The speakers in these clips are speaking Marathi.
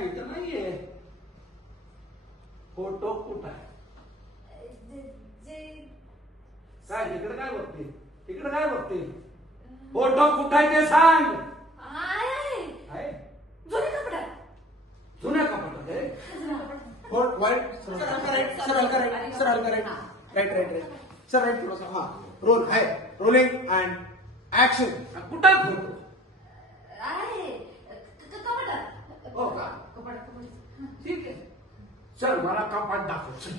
काय इथं नाहीये फोटो कुठं आहे काय तिकडे काय बघते तिकडे काय बघते फोटो कुठं आहे ते सांग आहे जुन्या कपाटात आहे सर राइट थोड़ा सा हाँ रोल है रोलिंग एंड एक्शन कुठं आहे फोटो हो का ठीक आहे चल मला कपाट दाखव चल.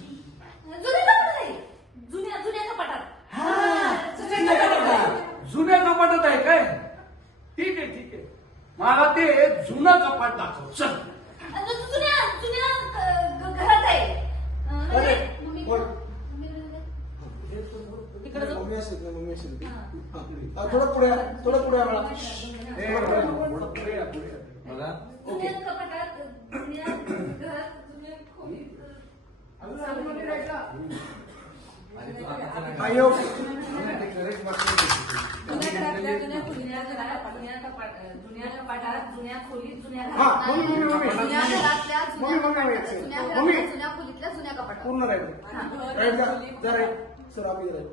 जुन्या कपाटात आहे काय ठीक आहे मला ते जुनं कपाट दाखव चल घरात आहे अरे बोल तिकडे जाऊ. मम्मी असेल थोडं पुढे मला पुढे या. मला जुन्या कपाटात जुन्या घरात जुन्या खोलीत आयो जुन्या कपाटात जुन्या खोलीत जुन्या हाँ घरात मम्मी जुन्या खोलीतल्या जुन्या कपाटात पूर्ण राइट जा राइट सर आप इधर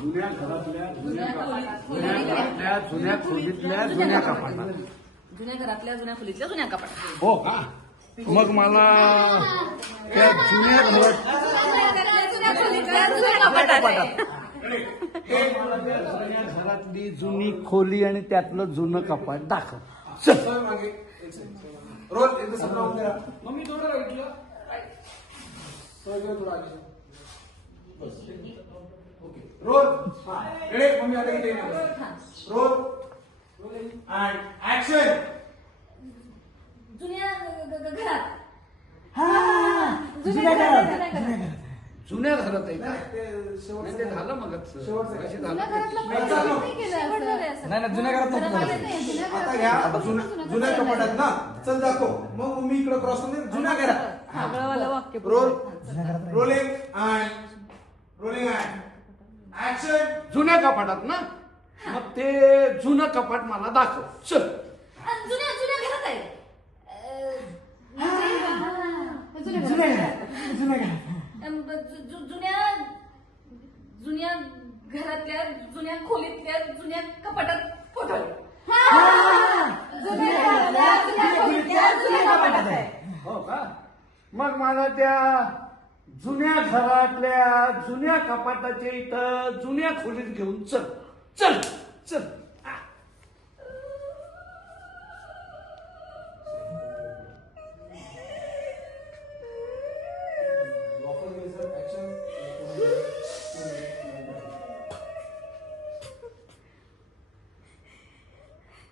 जुन्या घरातल्या जुन्या खोलीतल्या जुन्या कपाटात जुन्या घरातल्या जुन्या खोलीतल्या जुन्या कपाटात हो का मग मला त्या जुन्या घरात जुन्या खोलीतल्या जुन्या कपाटात मला त्या जुन्या घरातली जुनी खोली आणि त्यातलं जुनं कपाट दाखव सर मागे एक सेकंड रोल एकदम समजा मेरा मम्मी थोड़ा राइटला सर थोड़ा आगे बस ओके रोल हां रेडी मम्मी आता इथे रोल एंड एक्शन जुन्या घरात जुन्या घरात आहे का ते नाही, ते झालं मग शेवटचं. कशी झालं नाही जुन्या घरात आता घ्या जुन्या कपाटात ना चल दाखव मग मम्मी इकडे क्रॉस करून जुन्या घरात रोल रोलिंग एंड एक्शन जुन्या कपाटात ना मग ते जुनं कपाट मला दाखव चल जुन्या घरात आहे जुन्या घरातल्या जुन्या खोलीतल्या जुन्या कपाटात फोटो हो का मग मला त्या जुन्या घरातल्या जुन्या कपाटाच्या इथं जुन्या खोलीत घेऊन चल चल चल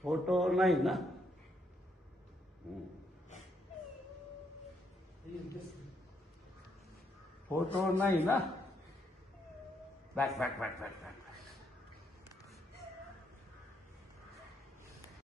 फोटो नाही ना फोटो नाही ना बॅक